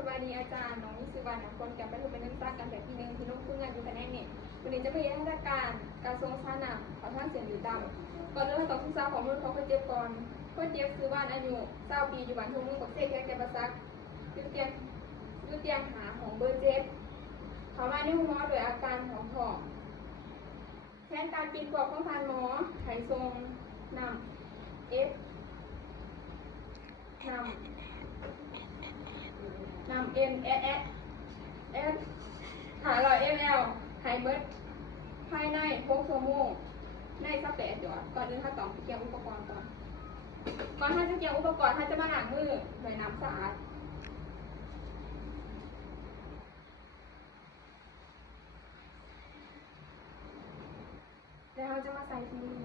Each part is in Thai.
สวัสดีอาจารย์น้องสุวรรณคนแก่ประถมศึกษาการแบบปี1ที่ลงทุนงานอยู่แผนกนี้วันนี้จะไปเรียนราชการกระทรวงสาธารณสุขขอท่านเสียงหรือดำก่อนเริ่มต้องศึกษาของรุ่นของคนเจ็บก่อนคนเจ็บซื้อบ้านอายุ20 ปีอยู่บ้านทุ่งเมืองปักเสกแก่ประซักอยู่เตียงหาของเบอร์7เขามาในห้องหมอโดยอาการหอบหอบแทนการปิดปอกของทานหมอไขทรงนำF นำ NSS 500 ml ไฮเบิร์ดภายใน6 ชั่วโมงใน18 หยอดก่อนอื่นถ้าต้องเตรียมอุปกรณ์ก่อนถ้าจะเตรียมอุปกรณ์ถ้าจะมาล้างมือด้วยน้ำสะอาดแล้วเราจะมาใส่ที่นี่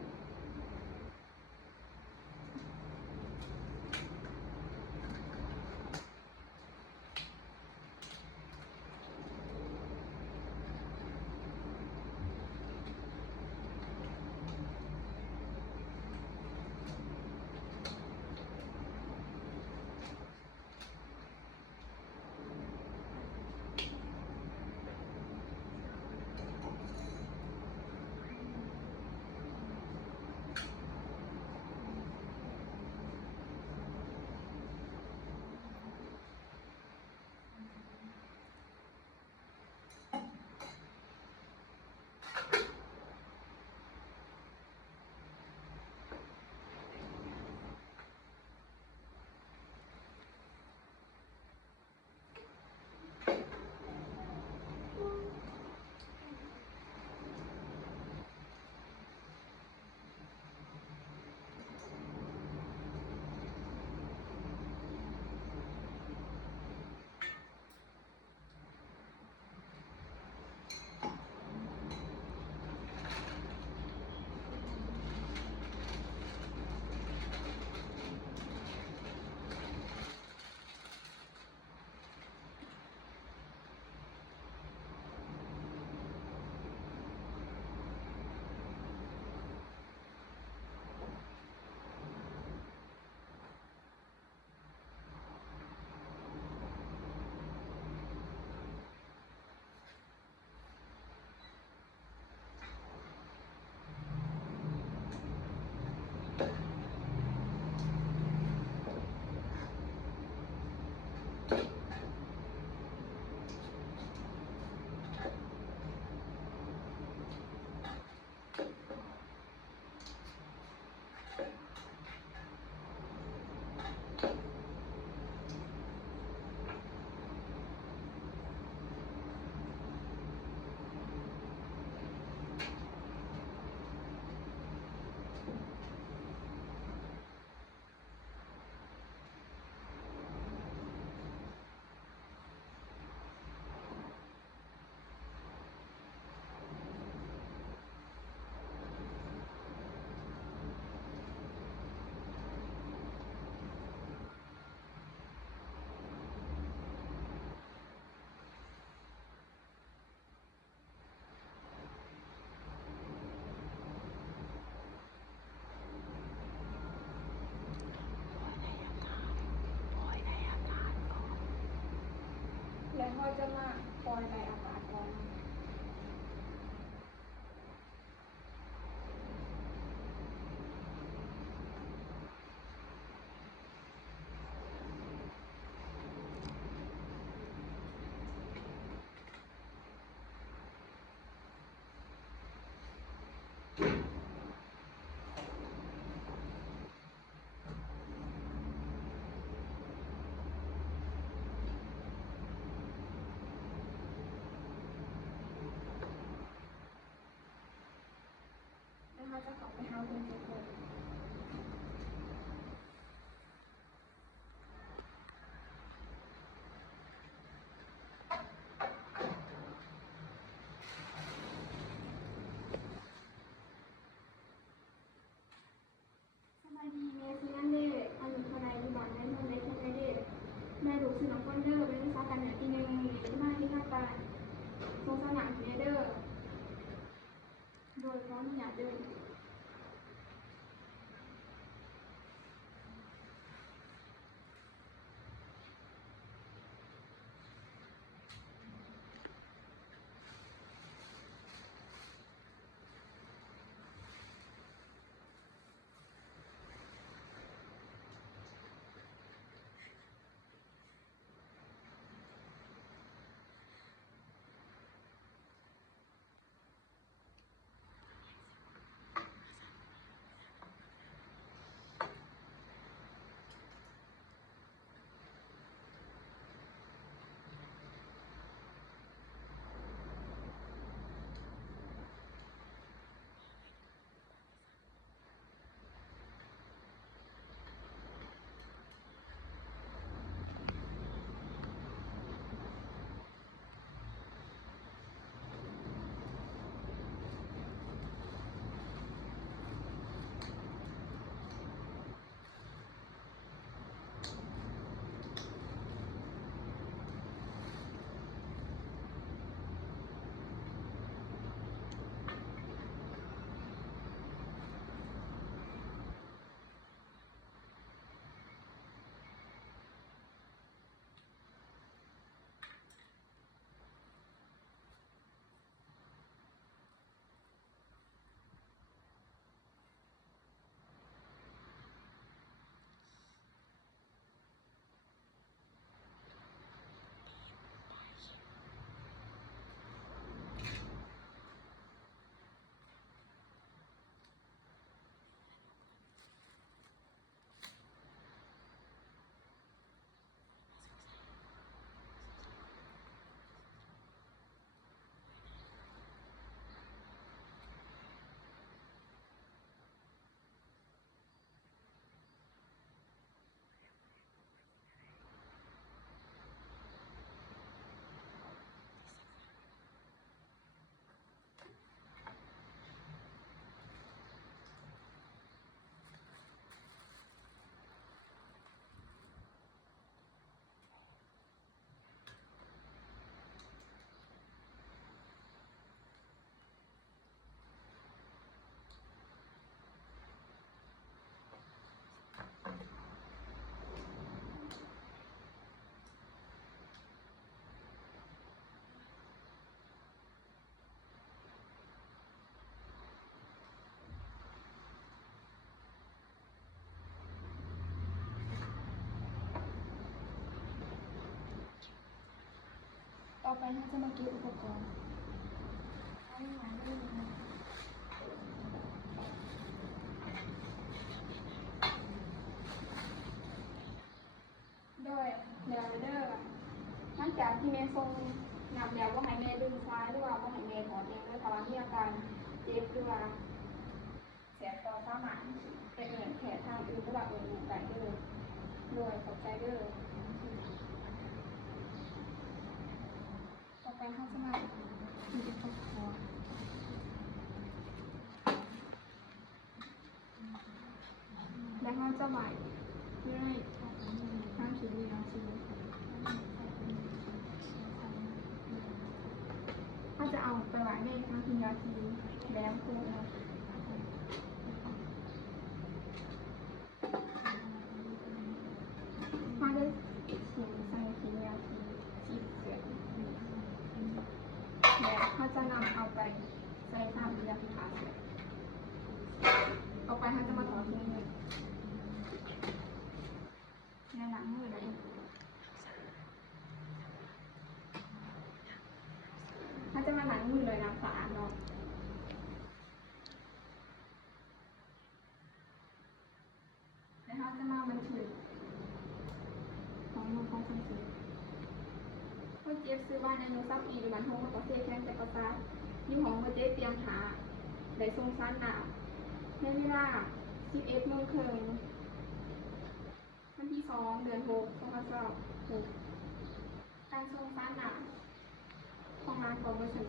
แล้วเราจะมาปล่อยไออากาศก่อนเราจะขอไปหาคนเจ็บเลยสวัสดีเมย์ซีนันเดย์อายุเท่าไรอยู่บ้านในเมืองเล็กแค่ไหนเดย์แม่ลูกชื่อน้องคนเดอร์เป็นนักศึกษาการแบบปี1ที่มาที่ภาคใต้ทรงสนามเดอร์โดยพร้อมอยากเดิน ไปถ้าจะมาเก็บอุปกรณ์โดยเดี๋ยวเด้อหลังจากที่แม่ทรงนำแล้วว่าให้แม่ดึงซ้ายหรือว่าให้แม่ถอดเองด้วยถ้าว่ามีอาการเจ็บหรือว่าแสบคอสามารถไปเอื่นแผลทางอื่นหรือว่าอื่นใดเด้อโดยขอบใจเด้อต่อไปเขาจะมาดูที่ครอบครัวและเขาจะไหวด้วยทั้งชีวิตทั้งชีวิตเขาจะเอาไปไหวในทั้งทีนาทีแล้วคือเขาได้ชิมใส่ทีนาที10 เดือนแล้วเขาจะนำเอาไปใส่ตามเรียกขาเสร็จเอาไปเขาจะมาถอดทีนี้ในหลังมือเลยเขาจะมาหลังมือเลยนะฝาเนาะแล้วเขาจะมาบันทึกของมือของคนซื้อคนเจ็บซื้อบ้านในโนซับอีหรือมันห้องมันก็เสียแค่แต่ก็ตาอยู่ของคนเจ็บเตรียมหาได้ทรงสั้นหนาในเวลา11 โมงครึ่งวันที่ 2 เดือน 6 2026การทรงสั้นหนาของงานของบริษัท